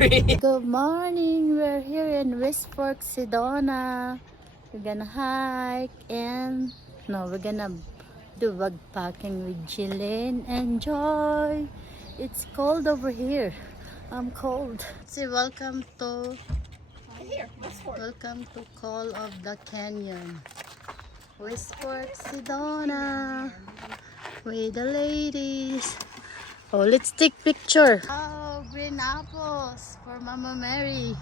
sorry. Good morning. We're here in Westfork, Sedona. We're gonna hike and we're gonna do backpacking with Jillian and Joy. It's cold over here. I'm cold. Say welcome to Call of the Canyon. Westfork, Sedona. With the ladies. Oh, let's take picture. Oh, green apples for Mama Mary.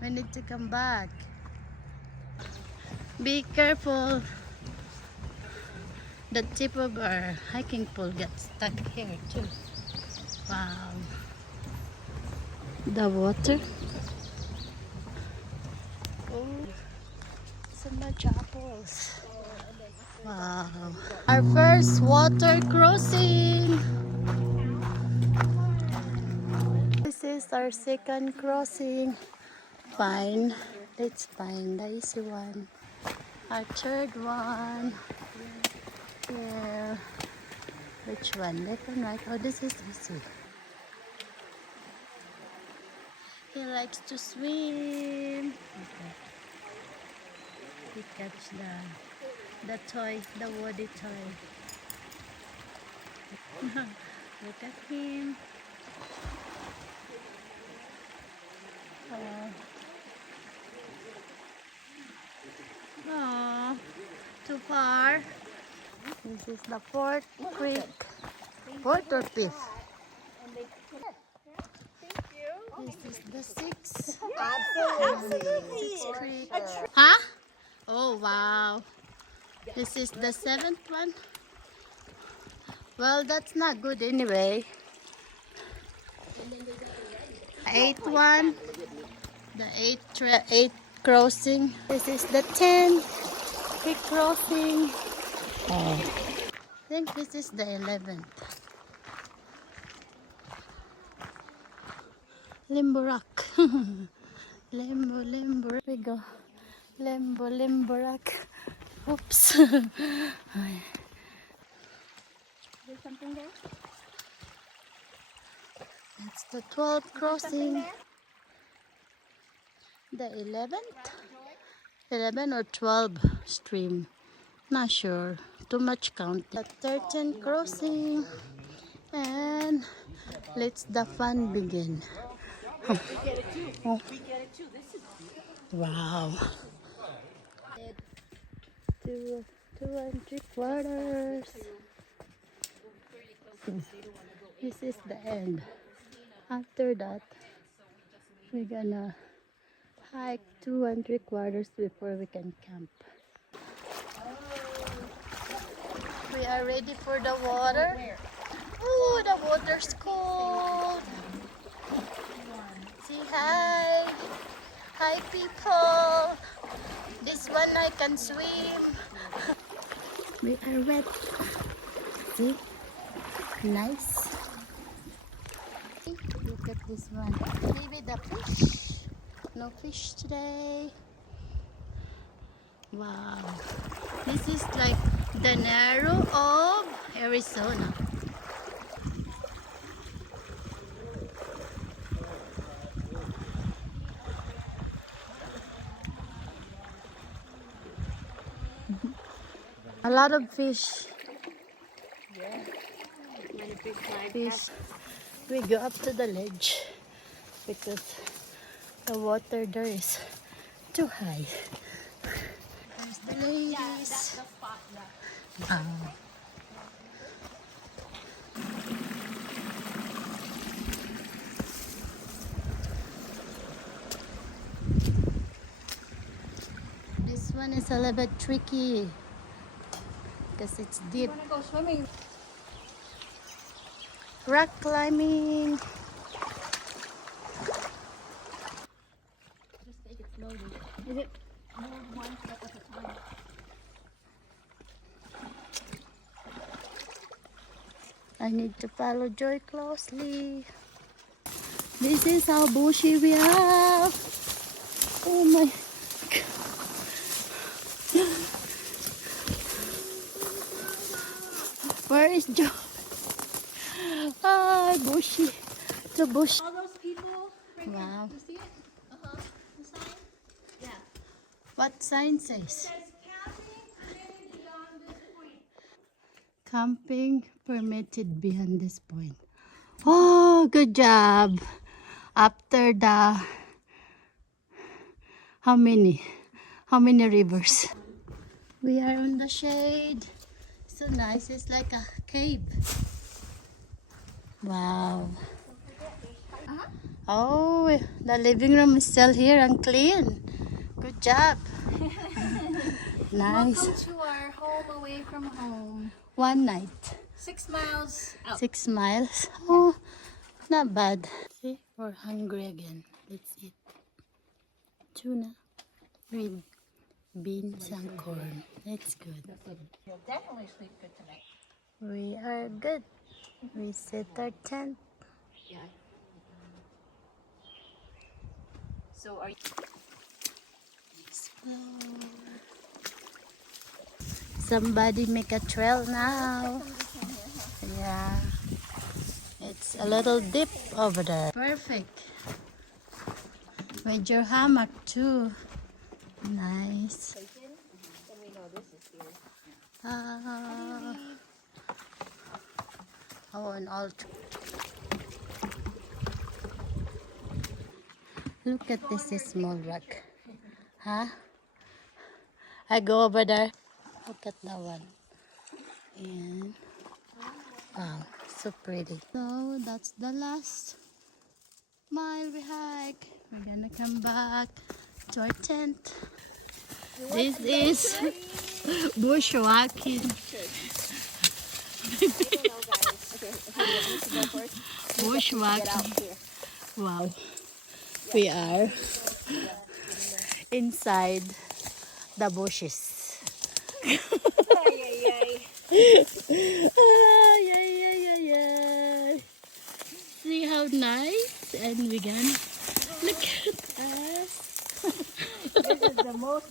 We need to come back. Be careful. The tip of our hiking pole gets stuck here too. Wow. The water. Oh, so much apples. Wow. Our first water crossing. This is our second crossing. Fine. Let's find the easy one. Our third one. Here. Which one? Left and right. Oh, this is easy. He likes to swim. Okay. He catch the toy, the woody toy. Look at him. Oh, too far. This is the fourth creek. Fourth or fifth? This is the sixth. Absolutely. Sixth creek. Huh? Oh wow. This is the seventh one. Well, that's not good anyway. Eighth one. The eighth crossing. This is the 10th creek crossing. I think this is the 11th. Limbo Rock. Limbo Rock. We go. Limbo Rock. Oops. There's something there? It's the 12th crossing. The 11th? 11 or 12 stream. Not sure. Too much count. The 13th crossing. And let's the fun begin. Oh. Oh. Wow. 2.75. This is the end. After that, we're gonna hike 2.75 before we can camp. We are ready for the water. Oh, the water's cold. Say hi. Hi, people. This one I can swim. We are wet. See? Nice. Look at this one. Maybe the fish. No fish today. Wow. This is like the narrow of Arizona. A lot of fish. Yeah. Many Fish. We go up to the ledge because the water there is too high. There's the ladies. Yeah, that's the spot. This one is a little bit tricky because it's deep. You want to go swimming? Rock climbing. Just take it slowly. Is it move one step at a time? I need to follow Joy closely. This is how bushy we have. Oh my God. Where is Joy? Ah, bushy. The bush. All those people Wow. You see it? Uh-huh. The sign? Yeah. What sign says? Says camping permitted beyond this point. Camping permitted beyond this point. Oh, good job. After the how many rivers? We are on the shade. So nice. It's like a cave. Wow. Uh-huh. Oh, the living room is still here and clean. Good job. Nice. Welcome to our home away from home. One night. 6 miles out. 6 miles. Oh, not bad. See, we're hungry again. Let's eat tuna with beans and corn. It's good. You'll definitely sleep good tonight. We are good. We set our tent. Yeah. So are you... Somebody make a trail now. Yeah. It's a little deep over there. Perfect. With your hammock too. Nice. Then we know this is here. Ah. Oh, and all. Look at this small rock. Huh? I go over there. Look at that one. And wow, so pretty. So that's the last mile we hike. We're gonna come back to our tent. This is bushwalking. Bushwalking. Wow. We are inside the bushes. Ay, ay, ay, ay, ay. See how nice and vegan. Look at us. This is the most...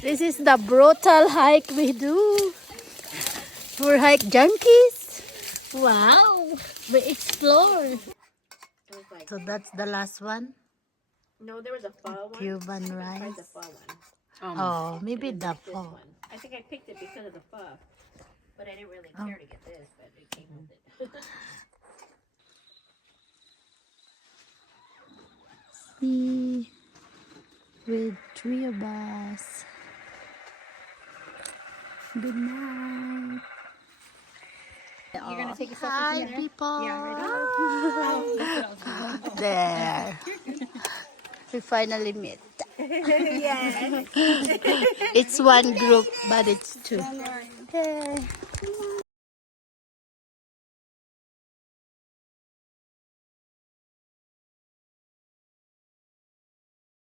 This is the brutal hike we do. For hike junkies. Wow. We explore. So that's the last one. No, there was a pho one. Cuban I rice. tried the pho one. Oh, maybe I didn't the like this pho. one. I think I picked it because of the pho. But I didn't really care to get this, but it came with it. See, with 3 of us. Good night. You're gonna take a selfie Hi, together? people. Yeah, ready? There. We finally met. Yes. It's one group, but it's two. Hey.